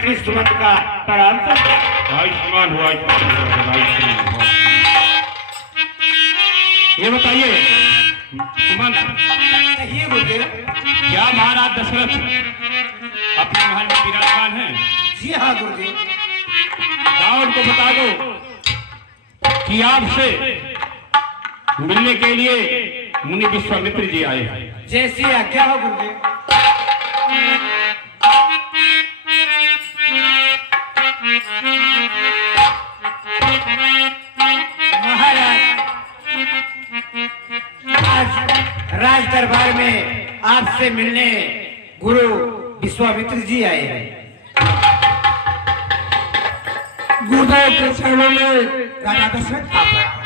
मंत्री सुमंत का प्रणाम करते। आयुष्मान हुआ, ये बताइए सुमंत, कहिए गुरुदेव। क्या महाराज दशरथ अपने महल में विराजमान हैं? जी हाँ गुरुदेव। जाओ उनको बता दो कि आपसे मिलने के लिए मुनि विश्वामित्र जी आए हैं। जैसी आज्ञा हो गुरुदेव। महाराज, आज राज दरबार में आपसे मिलने गुरु विश्वामित्र जी आए हैं। गुरुदेव के चरणों में राजा दशरथ का प्रणाम।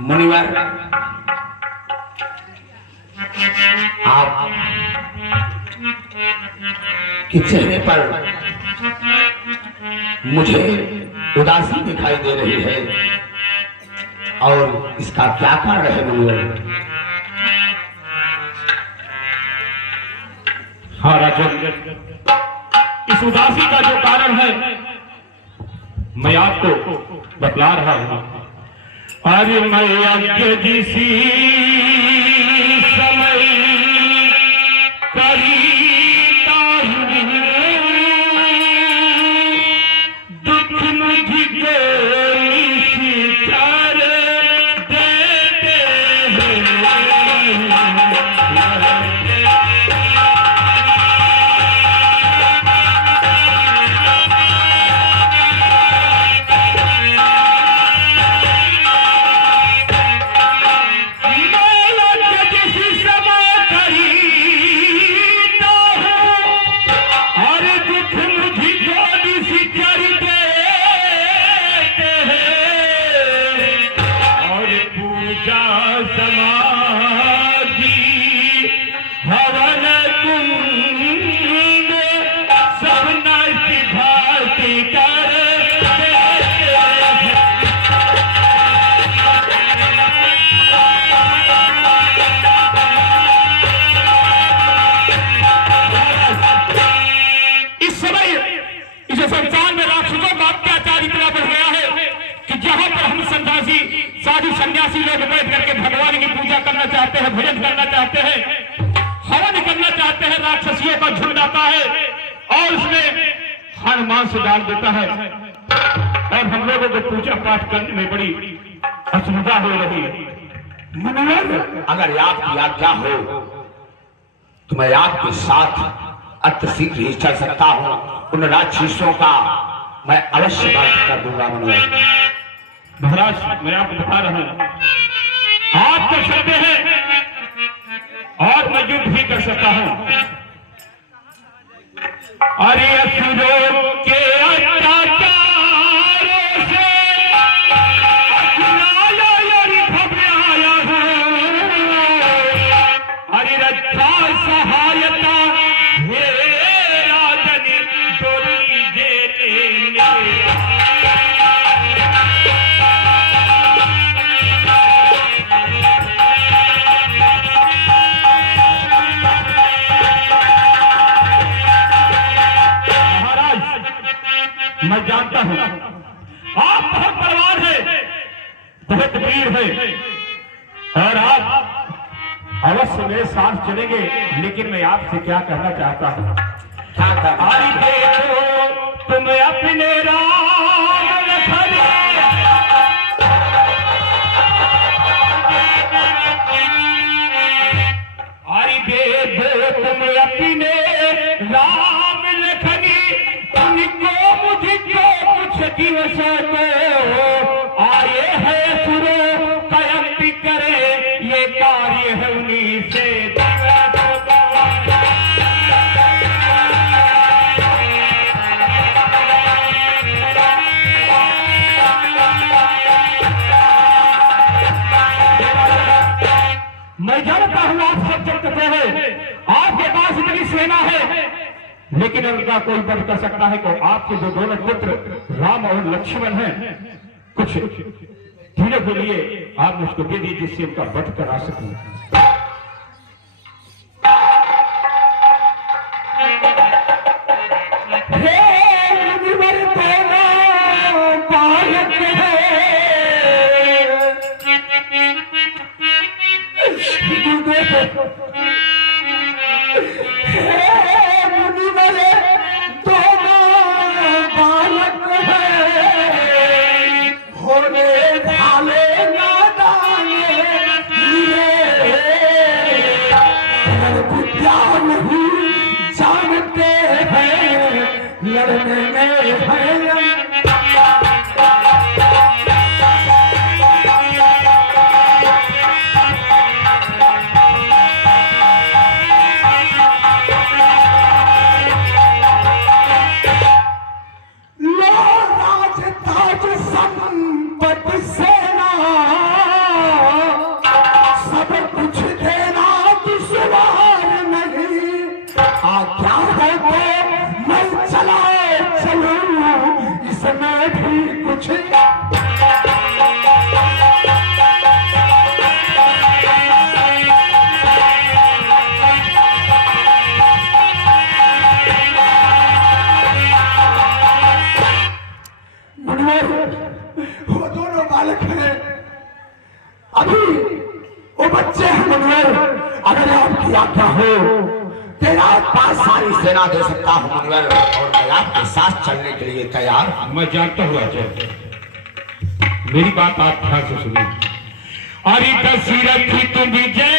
मुनिवर, आप के चेहरे पर मुझे उदासी दिखाई दे रही है और इसका क्या कारण है मुनिवर? हाँ राजन, इस उदासी का जो कारण है मैं आपको बतला रहा हूं। अरे मैं यज्ञ जिसी समय करीता हूँ, दुख मुझको निशिचर देते हैं। सन्यासी लोग बैठ करके भगवान की पूजा करना चाहते हैं, भजन करना चाहते हैं, हवन करना चाहते हैं। राक्षसियों का झुंड आता है और उसमें हनुमान से डाल देता है और हम लोगों को पूजा पाठ करने में बड़ी असुविधा हो रही है। मुनिवर, अगर आपकी आज्ञा हो तो मैं आपके साथ अत्यशीघ्र ही चल सकता हूँ। उन राक्षसों का मैं अवश्य बात कर दूंगा। मुनिवर महाराज, मैं आपको बता रहा हूं, आप कर सकते हैं और मैं युद्ध भी कर सकता हूं। अरे असुरों के अत्याचारों से घबराया हूं, अरे रक्षा सहायता हे राजन दो चीजें मैं जानता हूं आप बहुत बलवान है, बहुत वीर है और आप अवश्य मेरे साथ चलेंगे। लेकिन मैं आपसे क्या कहना चाहता हूं, आई देखो तुम अपने राम लखन, आई देखो तुम अपने राम लखनी, उनको मुझको कुछ दिवसों को आए हैं सुरो कयम भी करे, ये कार्य है उन्हीं लेकिन उनका कोई वध कर सकता है कि आपके जो दोनों पुत्र राम और लक्ष्मण हैं, कुछ दिनों के लिए आप मुझको दे दीजिए जिससे उनका वध करा सकूं। वो दोनों बालक हैं, अभी वो बच्चे हैं मनोहर। अगर आपकी आज्ञा हो तेरा पास सारी सेना दे सकता हूं मनोहर, और मैं आपके साथ चलने के लिए तैयार हूं। मैं जानता हूं अजय, मेरी बात आप ध्यान से सुनिए। अरे दशरथ तुम विजय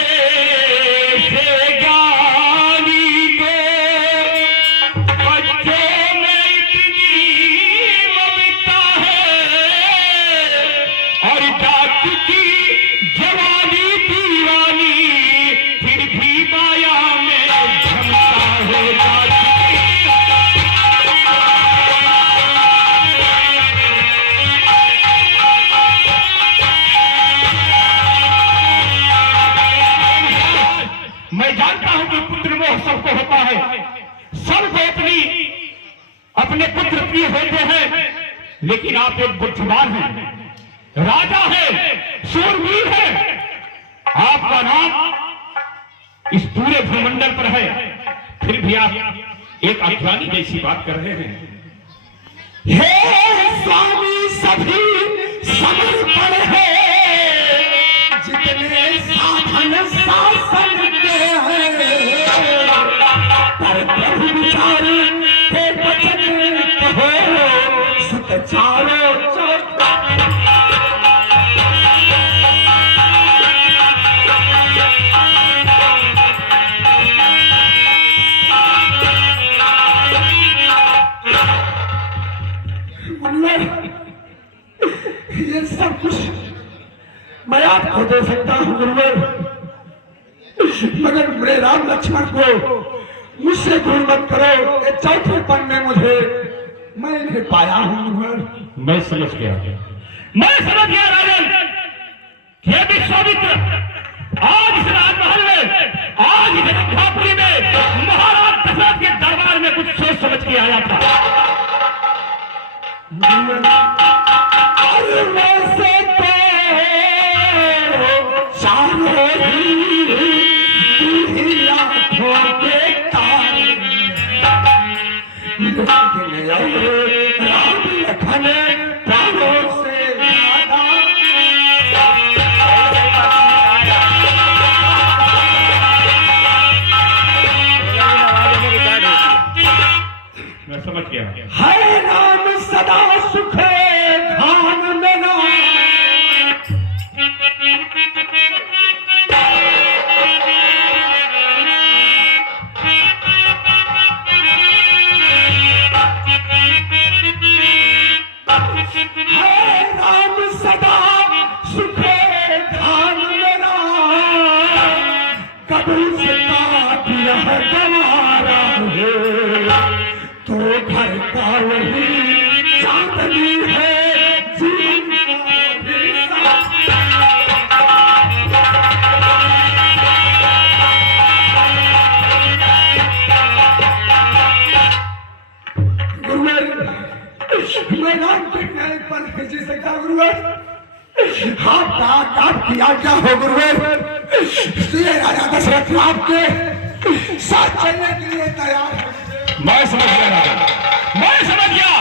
से ज्ञानी को बच्चों में इतनी ममता है, और जात की जवानी दीवानी फिर भी माया में झमका हो जाती। मैं जानता हूं कि पुत्र मोह सबको होता है, सबको अपने पुत्र प्रिय होते हैं, लेकिन आप एक बुद्धिमान हैं, राजा है, शूरवीर है, आपका नाम इस पूरे भूमंडल पर है, फिर भी आप एक अज्ञानी जैसी बात कर रहे हैं। हे स्वामी सभी समर्पण है, जितने साधन शासन के हैं, पर प्रभु विचार के वचन कहो, सुत चारो ये सब कुछ मैं आपको दे सकता हूं गुरुवर, मगर मेरे राम लक्ष्मण को मुझसे दूर मत करो। ये चौथे पन में मुझे मैं इन्हें पाया हूं गुरुवर। मैं समझ गया राजन, ये विश्वामित्र आज इस राजमहल में, आज इस लंकापुरी में महाराज दशरथ के दरबार में कुछ सोच समझ के आया था। अरे वैसे तो चारों ही लाखों के तारे, राम लखन प्राणों से ज्यादा। मैं समझ गया। हरे राम सदा सुख धाम में ना, हरे राम सदा सुख धाम में ना, कभी से काट यह गवारा है, तो घर का गुरुवर आपकी आज्ञा हो गुरुवर। श्री राजा दशरथ आपके साथ चलने के लिए तैयार है। मैं समझ गया राजा, मैं समझ गया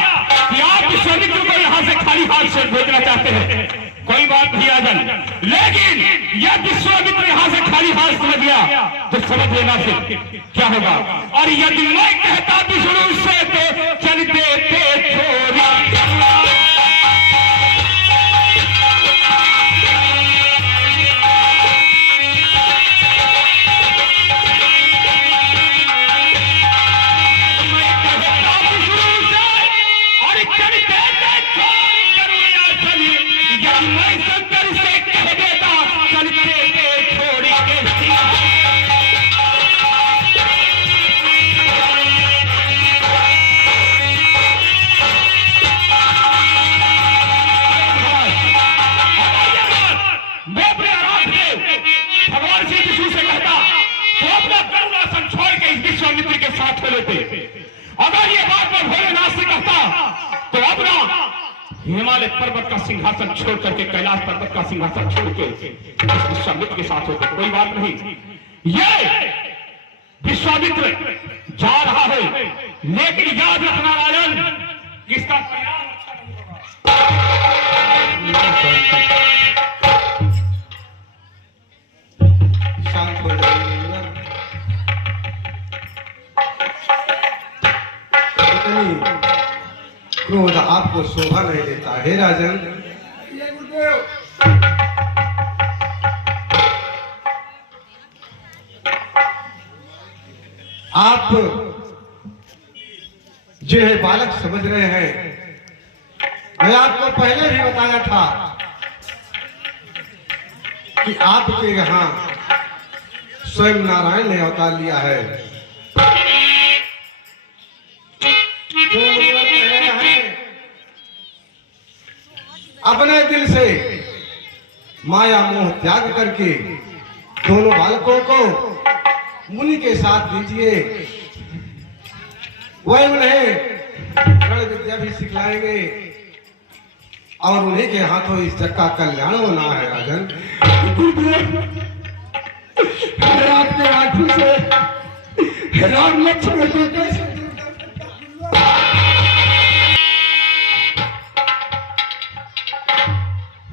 कि आप विश्वामित्र को यहाँ से खाली हाथ से भेजना चाहते हैं। कोई बात नहीं राजन, लेकिन यह विश्वामित्र यहाँ से खाली हाथ समझ गया तो समझ लेना फिर क्या होगा। और यदि मैं कहता विष्णु से तो चल देते छोड़ा। विश्वामित्र के साथ हो लेते। अगर ये बात मैं भोलेनाथ से कहता तो अब ना हिमालय पर्वत का सिंहासन छोड़ करके कैलाश पर्वत का सिंहासन छोड़ के विश्वामित्र के साथ होते। कोई बात नहीं, ये विश्वामित्र जा रहा है, लेकिन याद रखना राजन किसका परिणाम अच्छा नहीं होगा। शांत हो जाइए। क्रोध आपको शोभा नहीं देता है राजन। आप जो है बालक समझ रहे हैं, मैं आपको पहले भी बताया था कि आपके यहाँ स्वयं नारायण ने अवतार लिया है। जो मतलब कह रहे हैं अपने दिल से माया मोह त्याग करके दोनों बालकों को मुनि के साथ दीजिए, वह उन्हें रण विद्या भी सिखलाएंगे और उन्हीं के हाथों इस जग का कल्याण होना है राजन। आपके आंखों से राम लक्ष्मण को कैसे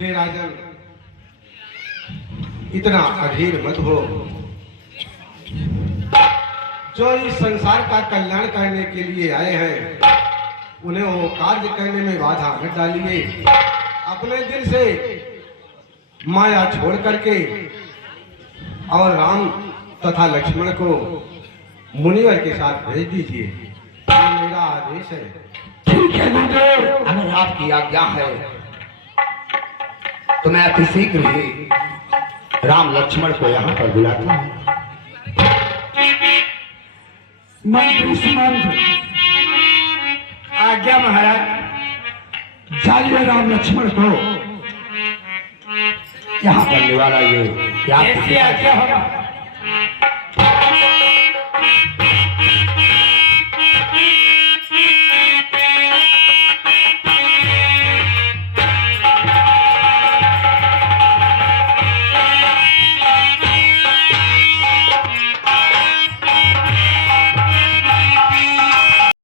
राजन, इतना अधीर मत हो। जो इस संसार का कल्याण करने के लिए आए हैं उन्हें वो कार्य करने में बाधा न डालिए। अपने दिल से माया छोड़ करके और राम तथा लक्ष्मण को मुनिवर के साथ भेज दीजिए, ये मेरा आदेश है। ठीक है गुरुदेव, अगर आपकी आज्ञा है तो मैं अति शीघ्र ही राम लक्ष्मण को यहाँ पर बुलाता हूँ। आज्ञा महाराज। जाइए राम लक्ष्मण को यहाँ पर निवाला ये क्या ऐसी आज्ञा होगा।